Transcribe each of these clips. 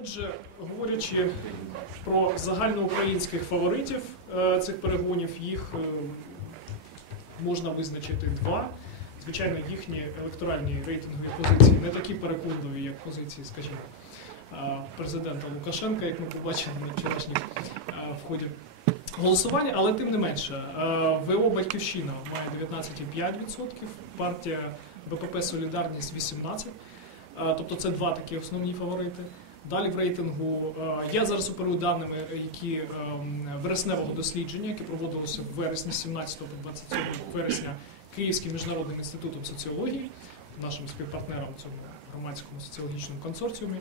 Отже, говорячи про загальноукраїнських фаворитів е, цих перегонів, їх е, можна визначити два. Звичайно, їхні електоральні рейтингові позиції не такі переконливі, як позиції, скажімо, е, президента Лукашенка, як ми побачили на вчорашніх в ході голосування, але тим не менше, ВО Батьківщина має 19,5%, партія БПП Солідарність 18%. Е, Тобто це два такі основні фаворити. Далі в рейтингу е, я зараз оперую даними, які ем, вересневого дослідження, яке проводилося в вересні з 17 по 27 вересня Київським міжнародним інститутом соціології, нашим співпартнером в цьому громадському соціологічному консорціумі.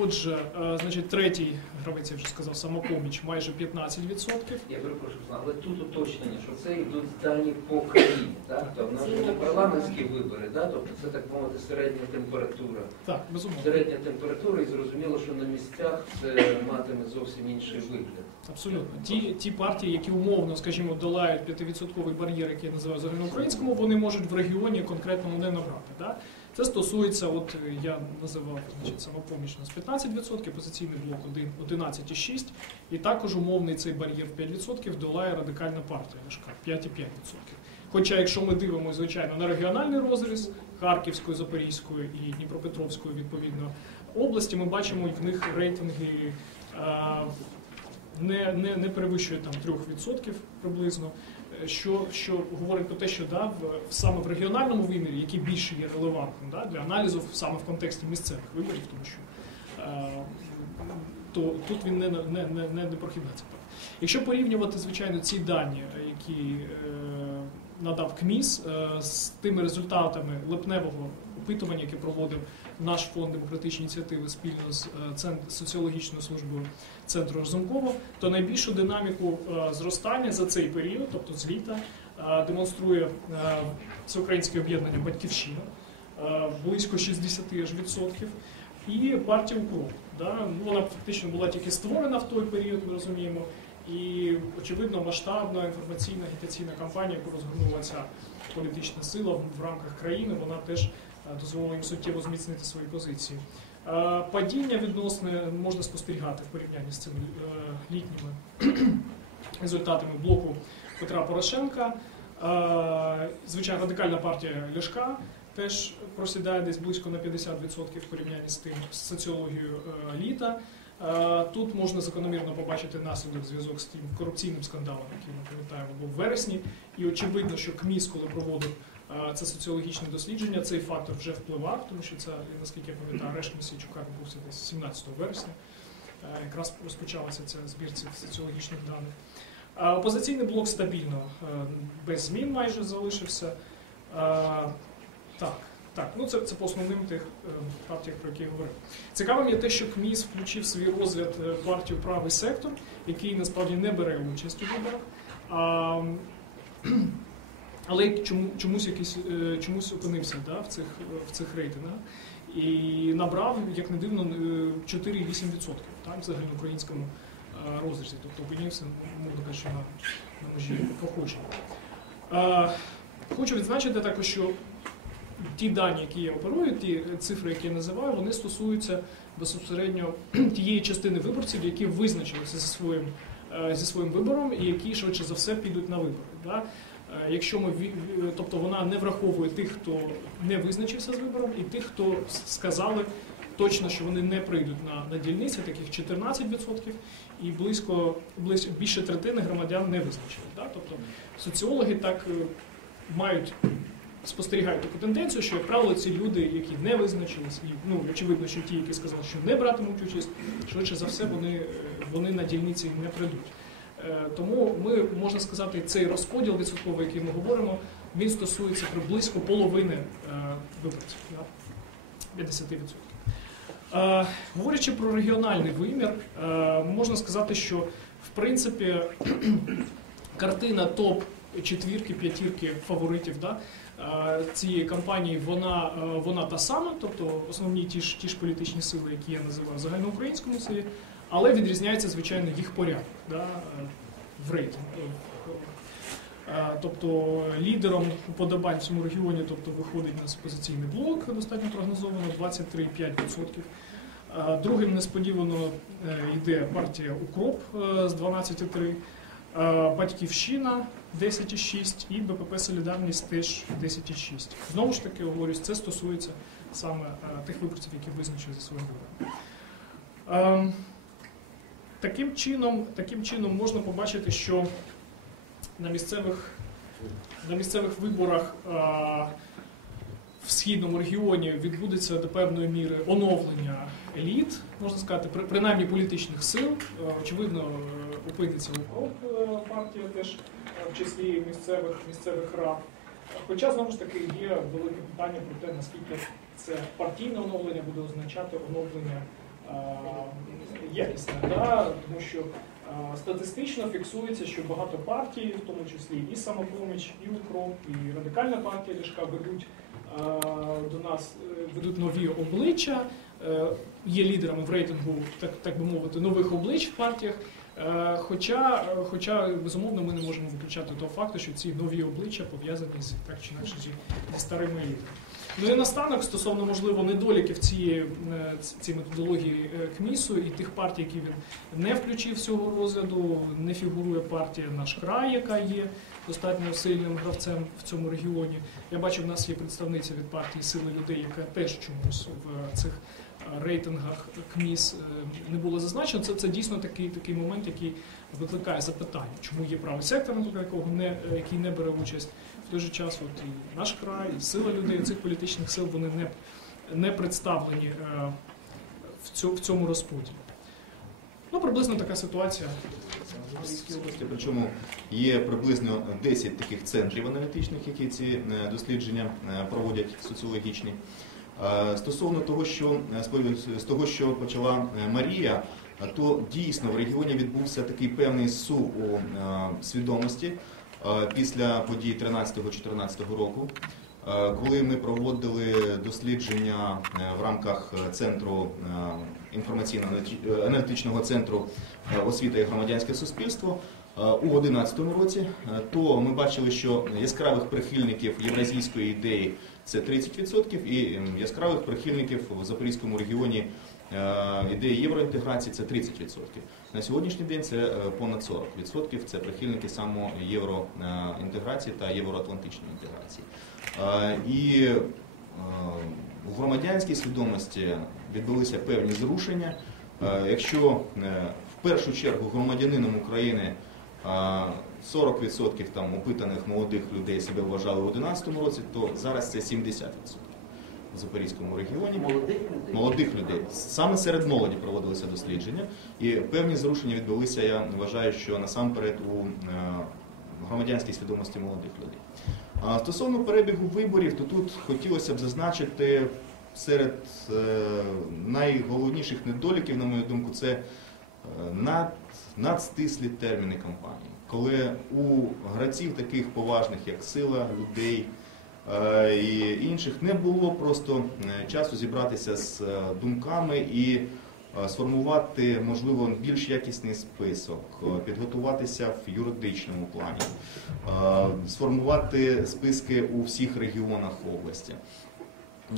Отже, е, значить, третій гравець, я вже сказав, самопоміч майже 15%. Я перепрошую, але тут уточнення, що це йдуть дані по країні, так? Тобто в нас не парламентські вибори, так? тобто це так мовити середня температура. Так, безумовно. Середня температура, і зрозуміло, що на місцях це матиме зовсім інший вигляд. Абсолютно. Ті, ті партії, які умовно, скажімо, долають 5% бар'єр, який я називаю загальноукраїнському, вони можуть в регіоні конкретно не набрати. Да? Це стосується, от е, я називав значить, самопоміч у нас 15%, позиційний блок один- 11,6%, і також умовний цей бар'єр 5% долає радикальна партія Ляшка 5,5%. Хоча, якщо ми дивимося, звичайно, на регіональний розріз Харківської, Запорізької і Дніпропетровської відповідно області, ми бачимо в них рейтинги. е, не, не, не перевищує там 3% приблизно, що, що говорить про те, що да, в, саме в регіональному вимірі, який більше є релевантним да, для аналізу саме в контексті місцевих виборів, тому що е, то тут він не, не, не, не, не прохідна. Якщо порівнювати, звичайно, ці дані, е, які е, надав КМІС е, з тими результатами липневого опитування, яке проводив наш фонд демократичні ініціативи спільно з е, соціологічною службою центру Разумкова, то найбільшу динаміку е, зростання за цей період, тобто з літа, е, демонструє всеукраїнське об'єднання Батьківщина близько 60 аж відсотків. І партія УКРОП. Да? Ну, вона фактично була тільки створена в той період, ми розуміємо. І, очевидно, масштабна інформаційна агітаційна кампанія, яку розгорнула ця політична сила в рамках країни, вона теж е, дозволила їм суттєво зміцнити свої позиції. Е, Падіння відносне можна спостерігати в порівнянні з цими е, літніми результатами блоку Петра Порошенка. Звичайно, радикальна партія Ляшка теж просідає десь близько на 50% в порівнянні з тим з соціологією літа. Тут можна закономірно побачити наслідок зв'язок з тим корупційним скандалом, який ми пам'ятаємо був в вересні. І очевидно, що КМІС, коли проводив це соціологічне дослідження, цей фактор вже впливав, тому що це, наскільки я пам'ятаю, арешт Мосійчука відбувся десь 17 вересня. Е, Якраз розпочалася ця збір цих соціологічних даних. Опозиційний блок стабільно е, без змін майже залишився. Так, так, ну це, це по основним тих е, партіях, про які я говорив. Цікавим є те, що КМІС включив свій розгляд партію правий сектор, який насправді не бере участь у виборах. Але чому, чомусь якийсь е, чомусь опинився да, в цих в цих рейтингах і набрав, як не дивно, е, 4,8% так, в загальноукраїнському е, розрізі. Тобто опинився, мовно кажучи, на, на межі походження. Е, Хочу відзначити також, що ті дані, які я оперую, ті цифри, які я називаю, вони стосуються безпосередньо тієї частини виборців, які визначилися зі своїм, е, зі своїм вибором і які швидше за все підуть на вибори. Да? Е, Якщо ми тобто вона не враховує тих, хто не визначився з вибором, і тих, хто сказали точно, що вони не прийдуть на, на дільниці, таких 14%, і близько, близько більше третини громадян не визначили. Да? Тобто соціологи так е, мають спостерігають таку тенденцію, що, як правило, ці люди, які не визначились, і ну очевидно, що ті, які сказали, що не братимуть участь, швидше за все, вони, е, вони на дільниці не прийдуть. Е, Тому ми можна сказати, цей розподіл відсотковий, який ми говоримо, він стосується приблизно половини е, виборців, 50%. Е, Говорячи про регіональний вимір, можна сказати, що в принципі картина топ четвірки, п'ятірки фаворитів да, цієї кампанії, вона, вона та сама, тобто основні ті ж, ті ж політичні сили, які я називав в загальноукраїнському селі, але відрізняється, звичайно, їх порядок да, в рейтингу. Е, Тобто лідером уподобань в цьому регіоні тобто, виходить у нас опозиційний блок, достатньо прогнозовано, 23,5%. Е, Другим несподівано е, йде партія Укроп з 12,3, е, Батьківщина 10,6 і БПП Солідарність теж 10,6. Знову ж таки, говорю, це стосується саме тих виборців, які визначили за своїм вибором. Таким чином, таким чином можна побачити, що на місцевих, на місцевих виборах е, в східному регіоні відбудеться до певної міри оновлення еліт, можна сказати, при- принаймні політичних сил. Очевидно, е, опиниться е, партія теж е, в числі місцевих місцевих рад. Хоча знову ж таки є велике питання про те, наскільки це партійне оновлення буде означати оновлення е, якісне, да? тому що статистично фіксується, що багато партій, в тому числі і самопоміч, і укроп, і радикальна партія Ляшка ведуть до нас е, ведуть нові обличчя, е, є лідерами в рейтингу, так, так би мовити, нових облич в партіях. Е, Хоча, хоча безумовно ми не можемо виключати того факту, що ці нові обличчя пов'язані так чи інакше зі старими лідерами. Ну і настанок стосовно можливо недоліків цієї е, цієї методології е, КМІСу і тих партій, які він не включив цього розгляду, не фігурує партія наш край, яка є достатньо сильним гравцем в цьому регіоні. Я бачу, в нас є представниця від партії Сили людей, яка теж чомусь в цих рейтингах КМІС е, не було зазначено. Це, це дійсно такий, такий момент, який викликає запитання, чому є правий сектор, якого не, який не бере участь. В той же час, от і наш край, і сила людей цих політичних сил вони не, не представлені е, в, цьому, розподілі. Ну, приблизно така ситуація. Причому є приблизно 10 таких центрів аналітичних, які ці е, дослідження е, проводять соціологічні. Стосовно того, що з- того, що почала Марія, то дійсно в регіоні відбувся такий певний сув у свідомості після подій 13-14 року. Коли ми проводили дослідження е, в рамках центру е, інформаційно-аналітичного центру е, освіта і громадянське суспільство у 2011 році, то ми бачили, що яскравих прихильників євразійської ідеї це 30%, і яскравих прихильників в Запорізькому регіоні ідеї євроінтеграції це 30%. На сьогоднішній день це е, понад 40%. Це прихильники саме євроінтеграції та євроатлантичної інтеграції. Е, І е, у громадянській свідомості відбулися певні зрушення. Е, Якщо е, в першу чергу громадянином України е, 40% там опитаних молодих людей себе вважали у 2011 році, то зараз це 70% в Запорізькому регіоні. Молодих людей. Молодих людей саме серед молоді проводилися дослідження, і певні зрушення відбулися. Я вважаю, що насамперед у е, громадянській свідомості молодих людей. А стосовно перебігу виборів, то тут хотілося б зазначити серед е, найголовніших недоліків, на мою думку, це е, над, надстислі терміни кампанії, коли у гравців таких поважних, як сила людей і інших, не було просто е, часу зібратися з е, думками і е, сформувати, можливо, більш якісний список, е, підготуватися в юридичному плані, е, сформувати списки у всіх регіонах області.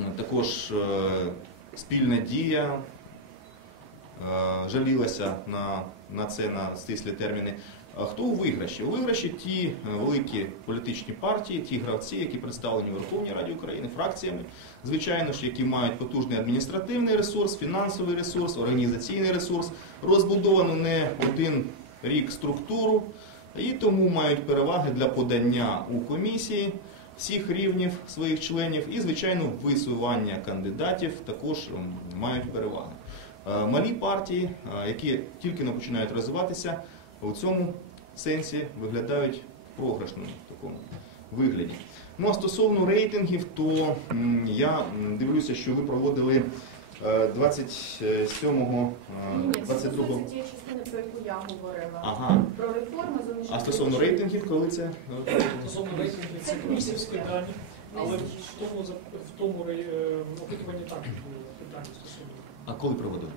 Е, Також е, спільна дія е, жалілася на, на це на стислі терміни. А Хто у виграші? У виграші ті е, великі політичні партії, ті гравці, які представлені в Верховній Раді України, фракціями, звичайно ж, які мають потужний адміністративний ресурс, фінансовий ресурс, організаційний ресурс, розбудовану не один рік структуру, і тому мають переваги для подання у комісії всіх рівнів своїх членів і, звичайно, висування кандидатів також мають переваги. Е, Малі партії, е, які тільки не починають розвиватися, у цьому сенсі виглядають в програшному такому вигляді. Ну а стосовно рейтингів, то я дивлюся, що ви проводили е, 27-го, е, 22-го. стосується тієї частини, про яку я говорила. Ага. Про реформи зовнішньої А стосовно рейтингів, коли це? Стосовно рейтингів це комісівські дані, але в тому, за- в тому ре- е, опитуванні також було питання стосовно. А коли проводили?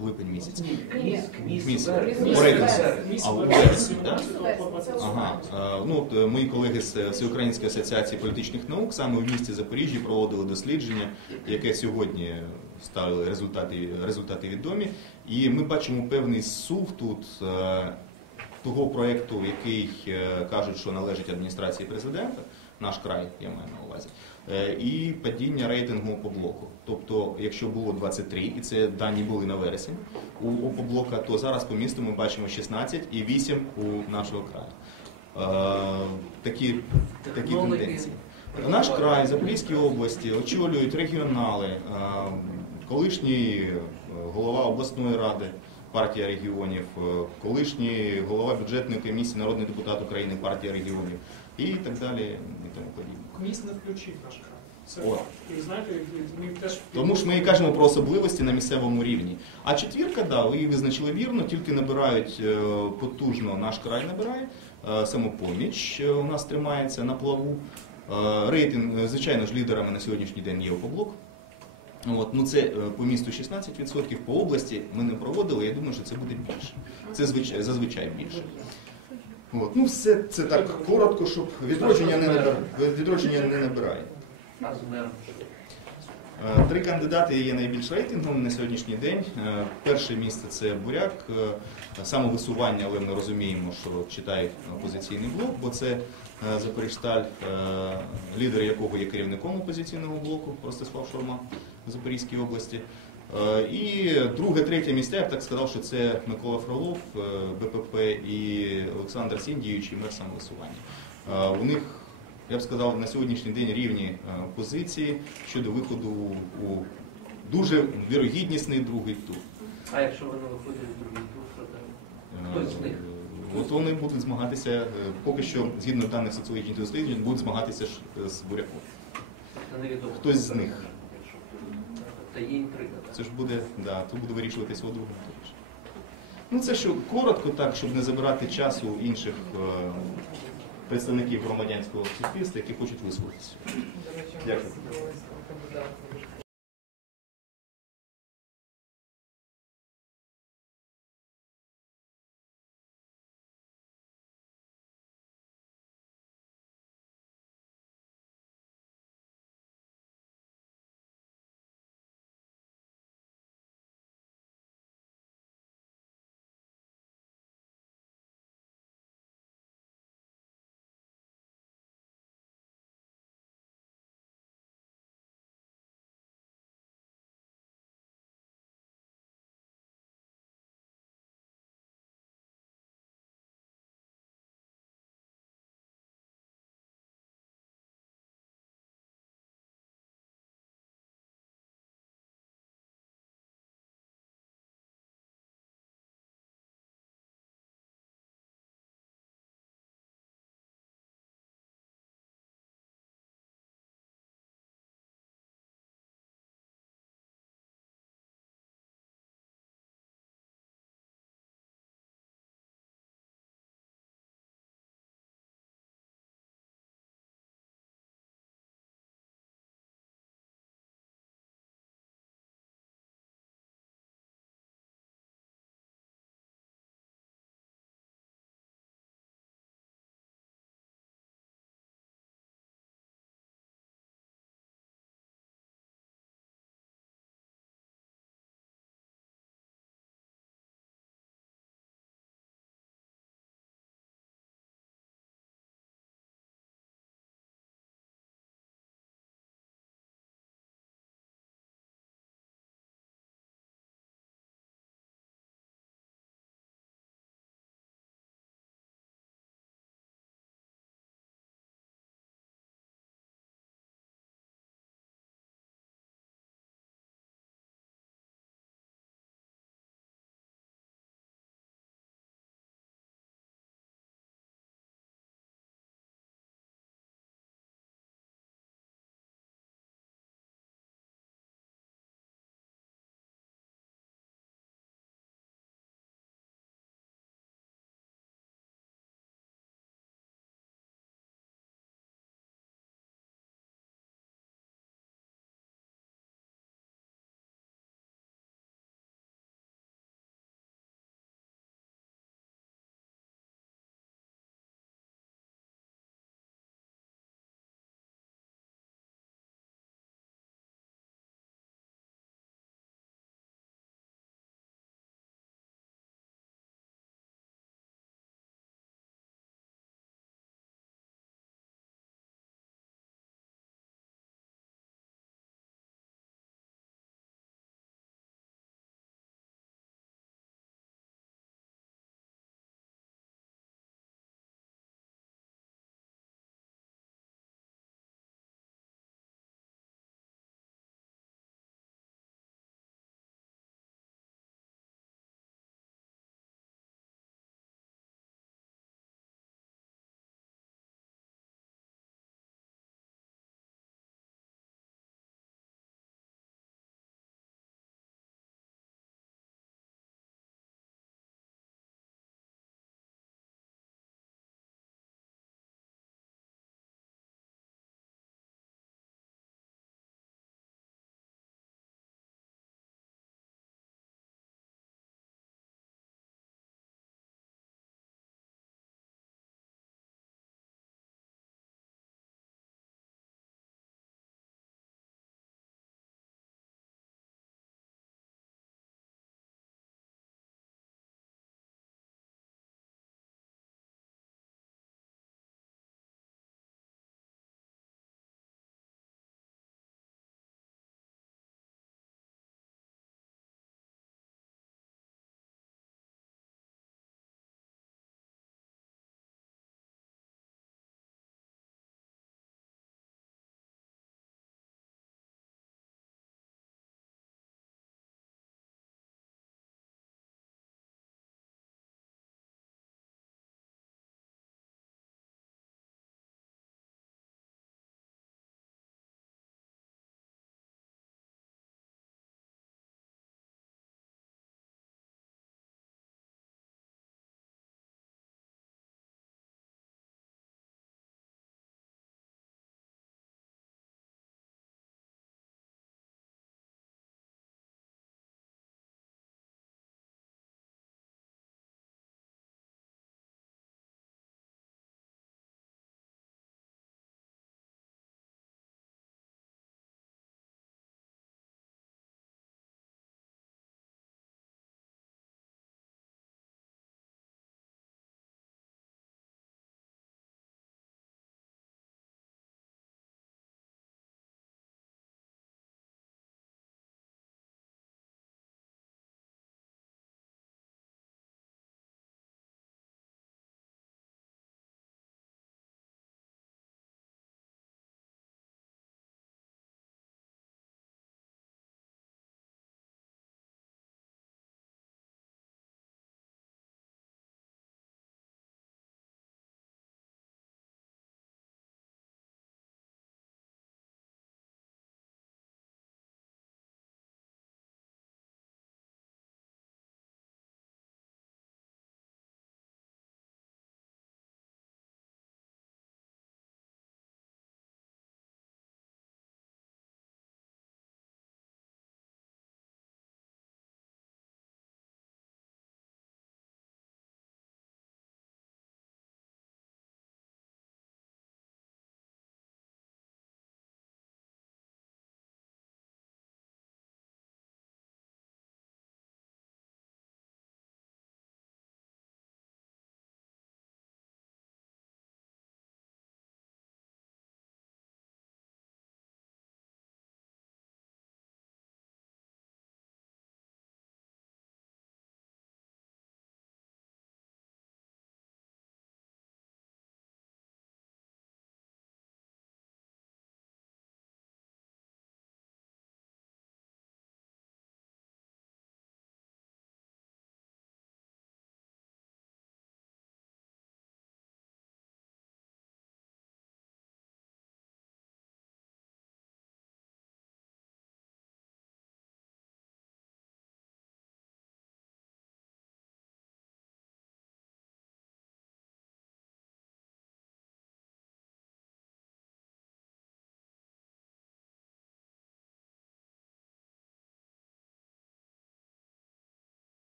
Липень місяць. Місяць. Міс, міс, Міс. вересень. По рейтингу. Вересень. Місяць, А, у вересні, да? 17-го по Ага, 28. е, ну е, мої колеги з Всеукраїнської асоціації політичних наук саме в місті Запоріжжі проводили дослідження, яке сьогодні ставили результати, результати відомі. І ми бачимо певний сув тут е, того проєкту, який е, кажуть, що належить адміністрації президента, наш край, я маю на увазі. е, І падіння рейтингу по блоку. Тобто, якщо було 23, і це дані були на вересень у опоблока, то зараз по місту ми бачимо 16 і 8 у нашого краю. Е, Такі, такі тенденції. Наш край, Запорізькій області очолюють регіонали, е, колишній голова обласної ради, партія регіонів, колишній голова бюджетної комісії, народний депутат України, партія регіонів і так далі і тому подібне. Міст не включив наш край. Це. І знаєте, ми теж Тому ж ми і кажемо про особливості на місцевому рівні. А четвірка, да, ви її визначили вірно, тільки набирають е, потужно, наш край набирає, е, самопоміч е, у нас тримається на плаву. Рейтинг, звичайно ж, лідерами на сьогоднішній день є Опоблок. От, ну це по місту 16%, по області ми не проводили, я думаю, що це буде більше. Це звичай, зазвичай більше. От, ну все це так коротко, щоб відродження не набирає. Відродження не набирає. Е, Три кандидати є найбільш рейтинговими на сьогоднішній день. Е, Перше місце це Буряк. Е, Самовисування, але ми розуміємо, що читає опозиційний блок, бо це Запоріжсталь, лідер якого є керівником опозиційного блоку Ростислав Шурма в Запорізькій області. Е, І друге, третє місце, я б так сказав, що це Микола Фролов, е, БПП і Олександр Сін, діючий мер самовисування. Е, У них я б сказав, на сьогоднішній день рівні позиції щодо виходу у дуже вірогіднісний другий тур. А якщо вони виходять в другий тур, що там? Е, з них? От вони будуть змагатися, поки що, згідно даних соціологічних досліджень, будуть змагатися з буряком. Тобто. Хтось з них. Тобто є інтрига. так? Це ж буде, да, то буде вирішуватися у другому турі. Ну це що коротко, так, щоб не забирати часу інших е, представників громадянського суспільства, які хочуть висловитися. Дякую.